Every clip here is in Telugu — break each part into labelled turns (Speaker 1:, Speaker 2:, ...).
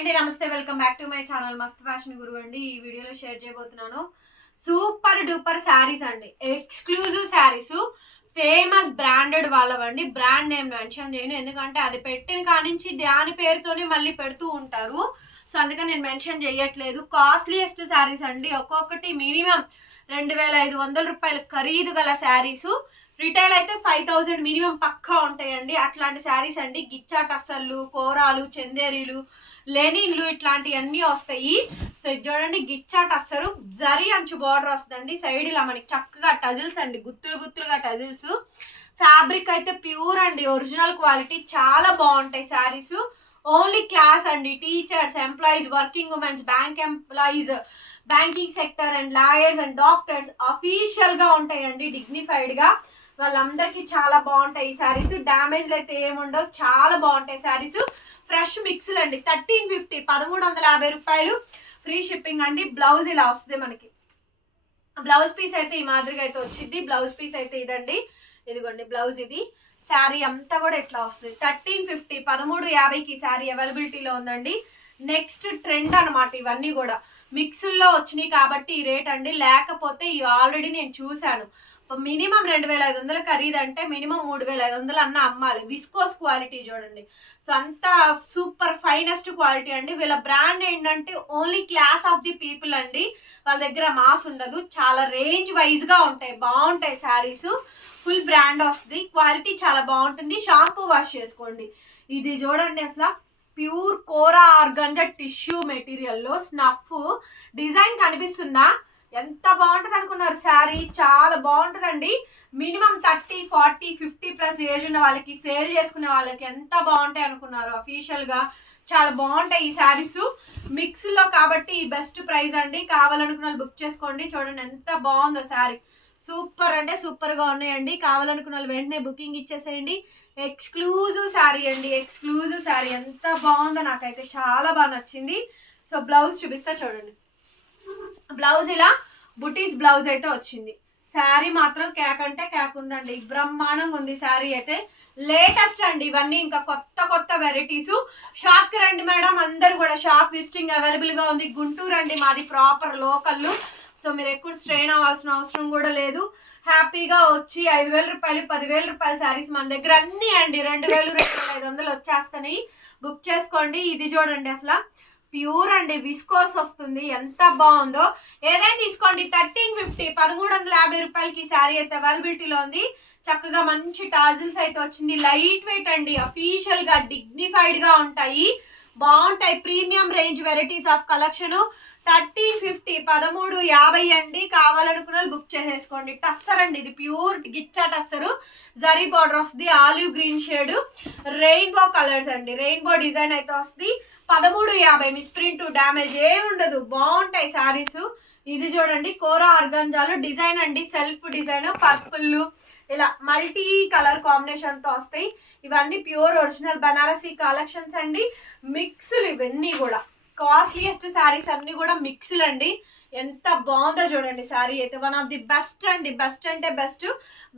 Speaker 1: అండి నమస్తే welcome back to my channel. Mast fashion గురువు అండి. ఈ వీడియోలో షేర్ చేయబోతున్నాను. సూపర్ డూపర్ శారీస్ అండి. ఎక్స్క్లూజివ్ శారీస్. ఫేమస్ బ్రాండెడ్ వాళ్ళవండి. బ్రాండ్ నేమ్ మెన్షన్ చేయను. ఎందుకంటే అది పెట్టిన కానించి దాని పేరుతోనే మళ్ళీ పెడుతూ ఉంటారు. సో అందుకని నేను మెన్షన్ చేయట్లేదు. కాస్ట్లీయెస్ట్ శారీస్ అండి. ఒక్కొక్కటి మినిమం రెండు వేల ఐదు వందల రూపాయల ఖరీదు గల శారీస్. రిటైల్ అయితే ఫైవ్ థౌజండ్ మినిమం పక్కా ఉంటాయండి. అట్లాంటి శారీస్ అండి. గిచ్చా టస్సర్లు కోరాలు చందేరీలు లెనిన్లు ఇట్లాంటివన్నీ వస్తాయి. సో ఇది చూడండి గిచ్చా టస్సరు జరీ అంచు బార్డర్ వస్తుందండి. సైడ్ ఇలా మనకి చక్కగా టజిల్స్ అండి. గుత్తులు గుత్తులుగా టజిల్స్. ఫ్యాబ్రిక్ అయితే ప్యూర్ అండి. ఒరిజినల్ క్వాలిటీ చాలా బాగుంటాయి శారీస్. ఓన్లీ క్లాస్ అండి. Teachers employees working womens bank employees banking sector and lawyers and doctors అఫీషియల్గా ఉంటాయండి. డిగ్నిఫైడ్గా వాళ్ళందరికీ చాలా బాగుంటాయి ఈ శారీస్. డ్యామేజ్లు అయితే ఏముండవు. చాలా బాగుంటాయి శారీస్. ఫ్రెష్ మిక్స్లు అండి. థర్టీన్ ఫిఫ్టీ పదమూడు వందల యాభై రూపాయలు. ఫ్రీ షిప్పింగ్ అండి. బ్లౌజ్ ఇలా వస్తుంది మనకి. బ్లౌజ్ పీస్ అయితే ఈ మాదిరిగా అయితే వచ్చింది. బ్లౌజ్ పీస్ అయితే ఇదండి. ఇదిగోండి బ్లౌజ్ ఇది. శారీ అంతా కూడా ఎట్లా వస్తుంది. థర్టీన్ ఫిఫ్టీ పదమూడు యాభైకి శారీ అవైలబిలిటీలో ఉందండి. నెక్స్ట్ ట్రెండ్ అనమాట ఇవన్నీ కూడా. మిక్సుల్లో వచ్చినాయి కాబట్టి ఈ రేట్ అండి. లేకపోతే ఇవి ఆల్రెడీ నేను చూశాను. మినిమం రెండు వేల ఐదు వందల ఖరీదు అంటే మినిమం మూడు వేల ఐదు వందలు అన్న అమ్మాలి. విస్కోస్ క్వాలిటీ చూడండి. సో అంత సూపర్ ఫైనెస్ట్ క్వాలిటీ అండి. వీళ్ళ బ్రాండ్ ఏంటంటే only class of the people అండి. వాళ్ళ దగ్గర మాస్ ఉండదు. చాలా రేంజ్ వైజ్గా ఉంటాయి. బాగుంటాయి శారీస్ ఫుల్ బ్రాండ్ వస్తుంది క్వాలిటీ చాలా బాగుంటుంది. షాంపూ వాష్ చేసుకోండి. ఇది చూడండి అసలు. ప్యూర్ కోరా ఆర్గంజా టిష్యూ మెటీరియల్లో స్నఫ్ డిజైన్ కనిపిస్తుందా? ఎంత బాగుంటుంది అనుకున్నారు? శారీ చాలా బాగుంటుందండి. Minimum thirty forty fifty plus age ఉన్న వాళ్ళకి సేల్ చేసుకునే వాళ్ళకి ఎంత బాగుంటాయి అనుకున్నారు? అఫీషియల్గా చాలా బాగుంటాయి ఈ శారీస్. మిక్స్లో కాబట్టి బెస్ట్ ప్రైస్ అండి. కావాలనుకున్న వాళ్ళు బుక్ చేసుకోండి. చూడండి ఎంత బాగుందో శారీ. సూపర్ అంటే సూపర్గా ఉన్నాయండి. కావాలనుకున్న వాళ్ళు వెంటనే బుకింగ్ ఇచ్చేసేయండి. ఎక్స్క్లూజివ్ శారీ అండి. ఎక్స్క్లూజివ్ శారీ. ఎంత బాగుందో నాకైతే చాలా బాగా నచ్చింది. సో బ్లౌజ్ చూపిస్తా చూడండి. బ్లౌజ్ ఇలా బుటీస్ బ్లౌజ్ అయితే వచ్చింది. శారీ మాత్రం కేక్ అంటే కేక్ ఉందండి. బ్రహ్మాండంగా ఉంది శారీ అయితే. లేటెస్ట్ అండి ఇవన్నీ ఇంకా కొత్త కొత్త వెరైటీస్. షాప్కి రండి మేడం. అందరు కూడా షాప్ విజిటింగ్ అవైలబుల్గా ఉంది. గుంటూరు అండి మాది ప్రాపర్ లోకల్. సో మీరు ఎక్కువ స్ట్రెయిన్ అవ్వాల్సిన అవసరం కూడా లేదు. హ్యాపీగా వచ్చి ఐదు వేల రూపాయలు పదివేల రూపాయల శారీస్ మన దగ్గర అన్ని అండి. రెండు వేలు రెండు వేల ఐదు వందలు వచ్చేస్తాయి బుక్ చేసుకోండి. ఇది చూడండి అసలు. ప్యూర్ అండి విస్కోస్ వస్తుంది. ఎంత బాగుందో. ఏదైనా తీసుకోండి థర్టీన్ ఫిఫ్టీ పదమూడు వందల యాభై రూపాయలకి శారీ అయితే అవైలబిలిటీలో ఉంది. చక్కగా మంచి టాజిల్స్ అయితే వచ్చింది. లైట్ వెయిట్ అండి అఫీషియల్గా డిగ్నిఫైడ్గా ఉంటాయి. బాగుంటాయి. Premium range varieties of collection thirteen fifty పదమూడు యాభై అండి. కావాలనుకున్న వాళ్ళు బుక్ చేసేసుకోండి. టస్సర్ అండి ఇది. ప్యూర్ గిచ్చా టస్సరు. జరీ బార్డర్ వస్తుంది. Olive green shade. Rainbow colours అండి. రెయిన్బో డిజైన్ అయితే వస్తుంది. పదమూడు యాభై. మిస్ప్రింట్ డ్యామేజ్ ఏ ఉండదు. బాగుంటాయి శారీస్ ఇది చూడండి. కోరా ఆర్గంజాలు డిజైన్ అండి. Self design. పర్పుల్ ఇలా మల్టీ కలర్ కాంబినేషన్తో వస్తాయి. ఇవన్నీ ప్యూర్ ఒరిజినల్ బనారసీ కలెక్షన్స్ అండి. మిక్స్లు ఇవన్నీ కూడా. కాస్ట్లీయెస్ట్ శారీస్ అన్ని కూడా మిక్స్లు అండి. ఎంత బాగుందో చూడండి శారీ అయితే. వన్ ఆఫ్ ది బెస్ట్ అండి. బెస్ట్ అంటే బెస్ట్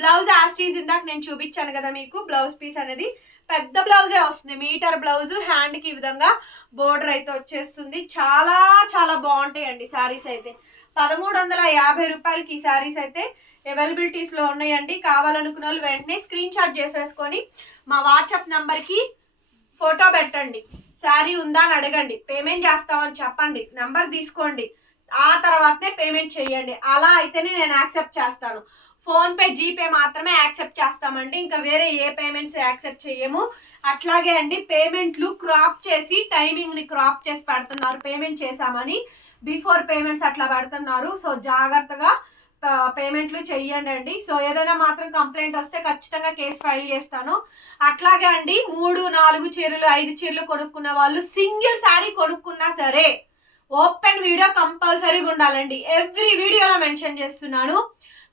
Speaker 1: బ్లౌజ్ యాస్టీజ్ ఇందాక నేను చూపించాను కదా మీకు. బ్లౌజ్ పీస్ అనేది పెద్ద బ్లౌజే వస్తుంది. మీటర్ బ్లౌజ్ హ్యాండ్కి ఈ విధంగా బోర్డర్ అయితే వచ్చేస్తుంది. చాలా చాలా బాగుంటాయండి శారీస్ అయితే. పదమూడు వందల యాభై రూపాయలకి ఈ శారీస్ అయితే అవైలబిలిటీస్లో ఉన్నాయండి. కావాలనుకున్న వాళ్ళు వెంటనే స్క్రీన్ షాట్ చేసేసుకొని మా వాట్సాప్ నంబర్కి ఫోటో పెట్టండి. శారీ ఉందా అని అడగండి. పేమెంట్ చేస్తామని చెప్పండి. నంబర్ తీసుకోండి. ఆ తర్వాతనే పేమెంట్ చేయండి. అలా అయితేనే నేను యాక్సెప్ట్ చేస్తాను. ఫోన్పే జీపే మాత్రమే యాక్సెప్ట్ చేస్తామండి. ఇంకా వేరే ఏ పేమెంట్స్ యాక్సెప్ట్ చేయము. అట్లాగే అండి పేమెంట్లు క్రాప్ చేసి టైమింగ్ని క్రాప్ చేసి పెడుతున్నారు. పేమెంట్ చేశామని బిఫోర్ పేమెంట్స్ అట్లా పెడుతున్నారు. సో జాగ్రత్తగా పేమెంట్లు చెయ్యండి అండి సో ఏదైనా మాత్రం కంప్లైంట్ వస్తే ఖచ్చితంగా కేసు ఫైల్ చేస్తాను. అట్లాగే అండి మూడు నాలుగు చీరలు ఐదు చీరలు కొనుక్కున్న వాళ్ళు సింగిల్ శారీ కొనుక్కున్నా సరే ఓపెన్ వీడియో కంపల్సరీగా ఉండాలండి. ఎవ్రీ వీడియోలో మెన్షన్ చేస్తున్నాను.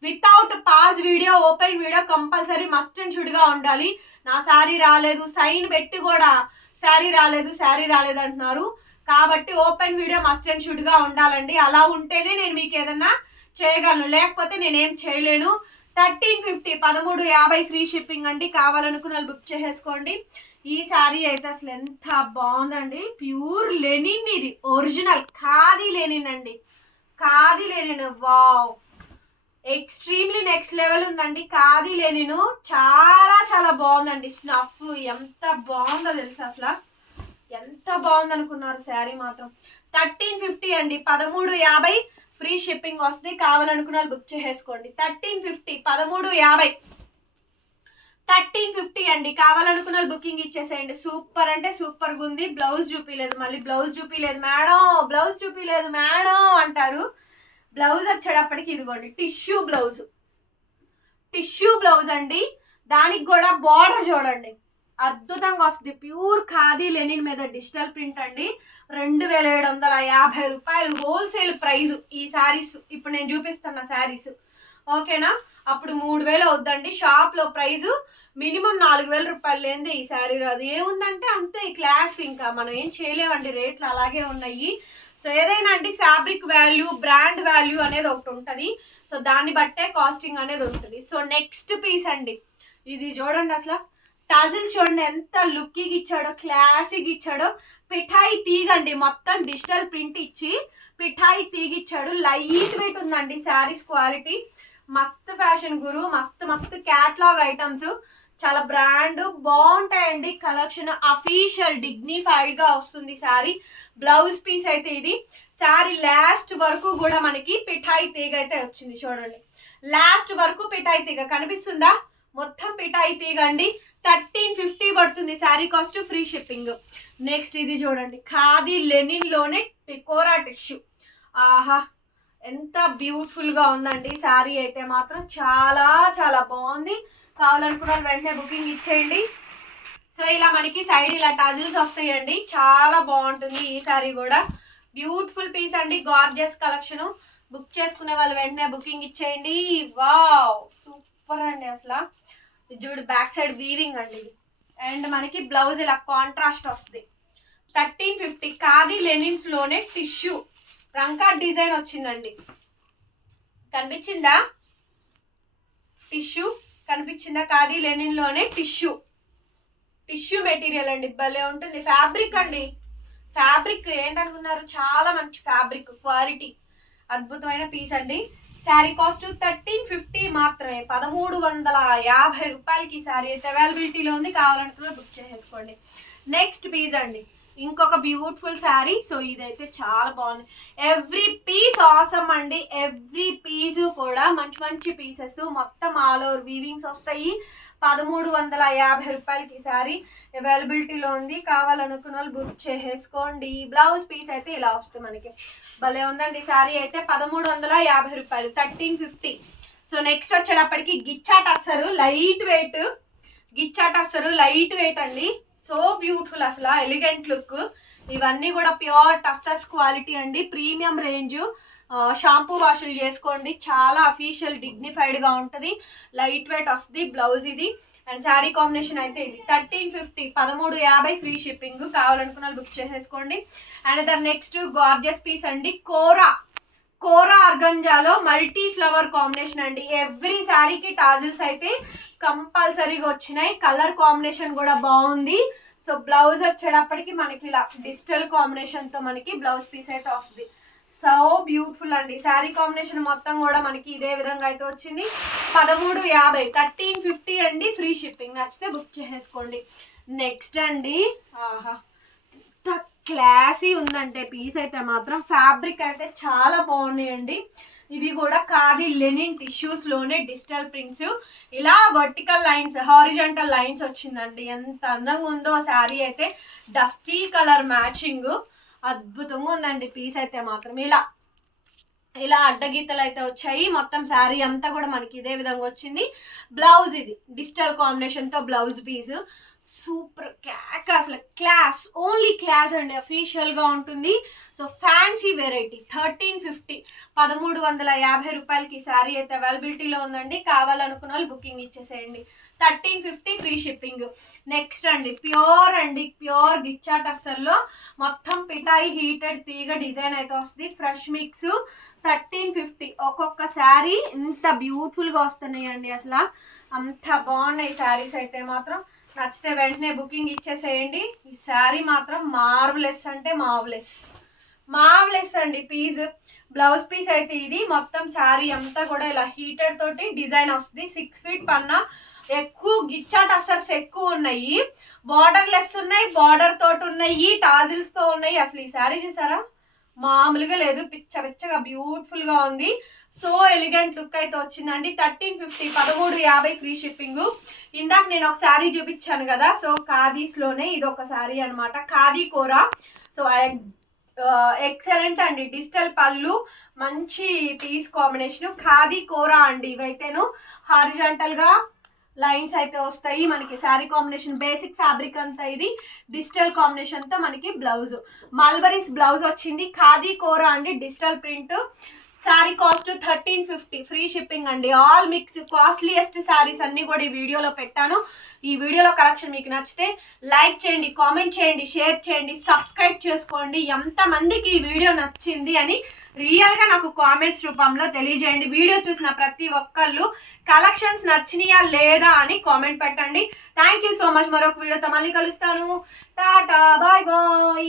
Speaker 1: Without pass video open video compulsory must and షుడ్గా ఉండాలి. నా శారీ రాలేదు సైన్ పెట్టి కూడా శారీ రాలేదు శారీ రాలేదు అంటున్నారు. కాబట్టి ఓపెన్ వీడియో మస్ట్ అండ్ షుడ్గా ఉండాలండి. అలా ఉంటేనే నేను మీకు ఏదన్నా చేయగలను. లేకపోతే నేనేం చేయలేను. థర్టీన్ ఫిఫ్టీ పదమూడు యాభై ఫ్రీ షిప్పింగ్ అండి. కావాలనుకున్న బుక్ చేసేసుకోండి. ఈ శారీ అయితే అసలు ఎంత బాగుందండి. ప్యూర్ లెనిన్ ఇది. ఒరిజినల్. ఖాదీ లెనిన్ అండి. Khadi linen. Wow. Extremely next level ఉందండి. ఖాదీ లెనిన్. చాలా చాలా బాగుందండి. స్నఫ్ ఎంత బాగుందో తెలుసు అసలు. ఎంత బాగుంది అనుకున్నారు శారీ మాత్రం. థర్టీన్ ఫిఫ్టీ అండి. పదమూడు యాభై ఫ్రీ షిప్పింగ్ వస్తుంది. కావాలనుకున్న వాళ్ళు బుక్ చేసేసుకోండి. థర్టీన్ ఫిఫ్టీ పదమూడు యాభై. థర్టీన్ ఫిఫ్టీ అండి. కావాలనుకున్న బుకింగ్ ఇచ్చేసేయండి. సూపర్ అంటే సూపర్ ఉంది. బ్లౌజ్ చూపిలేదు. మళ్ళీ బ్లౌజ్ చూపిలేదు. మేడం బ్లౌజ్ చూపిలేదు. మేడం అంటారు. బ్లౌజ్ వచ్చేటప్పటికి ఇదిగోండి. Tissue blouse. టిష్యూ బ్లౌజ్ అండి. దానికి కూడా బార్డర్ చూడండి. అద్భుతంగా వస్తుంది. ప్యూర్ ఖాదీ లెనిన్ మీద డిజిటల్ ప్రింట్ అండి. రెండు వేల ఏడు వందల యాభై రూపాయలు హోల్సేల్ ప్రైస్ ఈ శారీస్. ఇప్పుడు నేను చూపిస్తున్న శారీస్. ఓకేనా? అప్పుడు మూడు వేలు అవుద్దండి షాప్లో ప్రైజు మినిమం నాలుగు వేల రూపాయలు లేనిదే ఈ శారీ రాదు. ఏముందంటే అంతే క్లాస్ ఇంకా. మనం ఏం చేయలేమండి. రేట్లు అలాగే ఉన్నాయి. సో ఏదైనా అండి ఫ్యాబ్రిక్ వాల్యూ బ్రాండ్ వాల్యూ అనేది ఒకటి ఉంటుంది. సో దాన్ని బట్టే కాస్టింగ్ అనేది ఉంటుంది. సో నెక్స్ట్ పీస్ అండి. ఇది చూడండి అసలు. టాజిల్స్ చూడండి ఎంత లుక్కిగా ఇచ్చాడో క్లాసిక్ ఇచ్చాడో. పిఠాయి తీగండి మొత్తం డిజిటల్ ప్రింట్ ఇచ్చి పిఠాయి తీగిచ్చాడు. లైట్ వెయిట్ ఉందండి శారీస్ క్వాలిటీ. మస్త్ ఫ్యాషన్ గురు మస్త్ మస్త్ క్యాట్లాగ్ ఐటమ్స్. చాలా బ్రాండ్ బాగుంటాయండి కలెక్షన్. అఫీషియల్ డిగ్నిఫైడ్గా వస్తుంది శారీ. బ్లౌజ్ పీస్ అయితే ఇది. శారీ లాస్ట్ వరకు కూడా మనకి పిఠాయి తీగ అయితే వచ్చింది చూడండి. లాస్ట్ వరకు పిఠాయి తీగ. కనిపిస్తుందా? మొత్తం పిఠాయి తీగండి. థర్టీన్ ఫిఫ్టీ పడుతుంది sari cost free shipping. Next ఇది చూడండి. ఖాదీ లెనిన్లోనే కోరా టిష్యూ. ఆహా ఎంత బ్యూటిఫుల్గా ఉందండి. శారీ అయితే మాత్రం చాలా చాలా బాగుంది. కావాలనుకున్న వాళ్ళు వెంటనే బుకింగ్ ఇచ్చేయండి. సో ఇలా మనకి సైడ్ ఇలా టజిల్స్ వస్తాయండి. చాలా బాగుంటుంది ఈ శారీ కూడా. బ్యూటిఫుల్ పీస్ అండి. గార్జియస్ కలెక్షన్ బుక్ చేసుకునే వాళ్ళు వెంటనే బుకింగ్ ఇచ్చేయండి. వావ్ సూపర్ అండి అసలు. చూడు బ్యాక్ సైడ్ వీవింగ్ అండి. అండ్ మనకి బ్లౌజ్ ఇలా కాంట్రాస్ట్ వస్తుంది. థర్టీన్ ఫిఫ్టీ ఖాదీ లెనిన్స్లోనే టిష్యూ. రంకా డిజైన్ వచ్చిందండి. కనిపించిందా? టిష్యూ. కనిపించిందా? ఖాదీ లెనిన్లోనే టిష్యూ. టిష్యూ మెటీరియల్ అండి. భలే ఉంటుంది. ఫ్యాబ్రిక్ అండి. ఫ్యాబ్రిక్ ఏంటనుకున్నారు? చాలా మంచి ఫ్యాబ్రిక్ క్వాలిటీ. అద్భుతమైన పీస్ అండి. శారీ కాస్ట్ థర్టీన్ ఫిఫ్టీ మాత్రమే. పదమూడు వందల యాభై రూపాయలకి ఈ శారీ అయితే అవైలబిలిటీలో ఉంది. కావాలనుకున్న బుక్ చేసేసుకోండి. నెక్స్ట్ పీస్ అండి. ఇంకొక బ్యూటిఫుల్ శారీ. సో ఇదైతే చాలా బాగుంది. ఎవ్రీ పీస్ ఆసమ్ అండి. ఎవ్రీ పీస్ కూడా మంచి మంచి పీసెస్ మొత్తం ఆల్ ఓవర్ వీవింగ్స్ వస్తాయి. పదమూడు వందల యాభై రూపాయలకి ఈ శారీ అవైలబిలిటీలో ఉంది. కావాలనుకున్న వాళ్ళు బుక్ చేసేసుకోండి. బ్లౌజ్ పీస్ అయితే ఇలా వస్తుంది మనకి. భలే ఉందండి. శారీ అయితే పదమూడు వందల యాభై రూపాయలు థర్టీన్ ఫిఫ్టీ. సో నెక్స్ట్ వచ్చేటప్పటికి గిచ్చాట్ అస్సరు లైట్ వెయిట్. గిచ్చాట్ అస్సరు లైట్ వెయిట్ అండి. సో బ్యూటిఫుల్ అసలు ఎలిగెంట్ లుక్. ఇవన్నీ కూడా ప్యూర్ టస్సర్స్ క్వాలిటీ అండి. Premium range. షాంపూ వాషులు చేసుకోండి. చాలా అఫీషియల్ డిగ్నిఫైడ్గా ఉంటుంది. లైట్ వెయిట్ వస్తుంది బ్లౌజ్ ఇది. అండ్ శారీ కాంబినేషన్ అయితే ఇది. థర్టీన్ ఫిఫ్టీ పదమూడు యాభై ఫ్రీ షిప్పింగ్ కావాలనుకున్న వాళ్ళు బుక్ చేసేసుకోండి. అండ్ దాని నెక్స్ట్ గార్జియస్ పీస్ అండి కోరా. కోరా అర్గంజాలో మల్టీ ఫ్లవర్ కాంబినేషన్ అండి. ఎవ్రీ శారీకి టాజిల్స్ అయితే కంపల్సరీగా వచ్చినాయి. కలర్ కాంబినేషన్ కూడా బాగుంది. సో బ్లౌజ్ వచ్చేటప్పటికి మనకి ఇలా డిజిటల్ కాంబినేషన్తో మనకి బ్లౌజ్ పీస్ అయితే వస్తుంది. సో బ్యూటిఫుల్ అండి. శారీ కాంబినేషన్ మొత్తం కూడా మనకి ఇదే విధంగా అయితే వచ్చింది. పదమూడు యాభై థర్టీన్ ఫిఫ్టీ అండి. ఫ్రీ షిప్పింగ్ నచ్చితే బుక్ చేసేసుకోండి. నెక్స్ట్ అండి. ఆహా ఎంత క్లాసీ ఉందంటే పీస్ అయితే మాత్రం. ఫ్యాబ్రిక్ అయితే చాలా బాగున్నాయండి. ఇవి కూడా కాది లెనిన్ టిష్యూస్లోనే డిజిటల్ ప్రింట్స్. ఇలా వర్టికల్ లైన్స్ హారిజంటల్ లైన్స్ వచ్చిందండి. ఎంత అందంగా ఉందో శారీ అయితే. Dusty colour matching. అద్భుతంగా ఉందండి. పీస్ అయితే మాత్రం ఇలా ఇలా అడ్డగీతలు అయితే వచ్చాయి. మొత్తం శారీ అంతా కూడా మనకి ఇదే విధంగా వచ్చింది. బ్లౌజ్ ఇది డిజిటల్ కాంబినేషన్తో బ్లౌజ్ పీస్. సూపర్ క్యాక్ అసలు క్లాస్ ఓన్లీ క్లాస్ అండి అఫీషియల్గా ఉంటుంది. So fancy variety thirteen fifty పదమూడు వందల యాభై రూపాయలకి శారీ అయితే అవైలబిలిటీలో ఉందండి. కావాలనుకున్న వాళ్ళు బుకింగ్ ఇచ్చేసేయండి. Thirteen fifty free shipping. Next అండి ప్యూర్ అండి ప్యూర్ గిచ్చా టస్సర్లో మొత్తం పిటాయి హీటెడ్ తీగ డిజైన్ అయితే వస్తుంది. Fresh mix. థర్టీన్ ఫిఫ్టీ ఒక్కొక్క శారీ ఇంత బ్యూటిఫుల్గా వస్తున్నాయి అండి అసలు. అంత బాగున్నాయి శారీస్ అయితే మాత్రం. నచ్చితే వెంటనే బుకింగ్ ఇచ్చేసేయండి. ఈ శారీ మాత్రం మార్వలెస్ అంటే మార్వలెస్. మార్వలెస్ అండి పీస్. బ్లౌజ్ పీస్ అయితే ఇది. మొత్తం శారీ అంతా కూడా ఇలా హీటర్ తోటి డిజైన్ వస్తుంది. సిక్స్ ఫీట్ పన్న ఎక్కువ గిచ్చాట్ అసర్స్ ఎక్కువ ఉన్నాయి. బార్డర్ లెస్ ఉన్నాయి బార్డర్ తోటి ఉన్నాయి టాజిల్స్తో ఉన్నాయి. అసలు ఈ శారీ చూసారా? మామూలుగా లేదు. పిచ్చ పిచ్చగా బ్యూటిఫుల్గా ఉంది. సో ఎలిగెంట్ లుక్ అయితే వచ్చిందండి. థర్టీన్ ఫిఫ్టీ పదమూడు యాభై ఫ్రీ షిప్పింగ్ ఇందాక నేను ఒక శారీ చూపించాను కదా సో ఖాదీస్లోనే ఇది ఒక శారీ అనమాట ఖాదీ కూర. సో ఎక్సలెంట్ అండి. డిజిటల్ పళ్ళు మంచి పీస్ కాంబినేషన్ ఖాదీ కూర అండి ఇవైతేను. హారిజాంటల్గా లైన్స్ అయితే వస్తాయి మనకి. శారీ కాంబినేషన్ బేసిక్ ఫ్యాబ్రిక్ అంతా ఇది. డిజిటల్ కాంబినేషన్తో మనకి బ్లౌజ్. మల్బరీస్ బ్లౌజ్ వచ్చింది. ఖాదీ కూర అండి digital print. Sari cost thirteen fifty free shipping అండి. ఆల్ మిక్స్ కాస్ట్లీయెస్ట్ శారీస్ అన్ని కూడా ఈ వీడియోలో పెట్టాను. ఈ వీడియోలో కలెక్షన్ మీకు నచ్చితే లైక్ చేయండి కామెంట్ చేయండి షేర్ చేయండి సబ్స్క్రైబ్ చేసుకోండి. ఎంతమందికి ఈ వీడియో నచ్చింది అని రియల్గా నాకు కామెంట్స్ రూపంలో తెలియజేయండి. వీడియో చూసిన ప్రతి ఒక్కళ్ళు కలెక్షన్స్ నచ్చినాయా లేదా అని కామెంట్ పెట్టండి. థ్యాంక్ యూ సో మచ్ మరొక వీడియోతో మళ్ళీ కలుస్తాను. Tata bye bye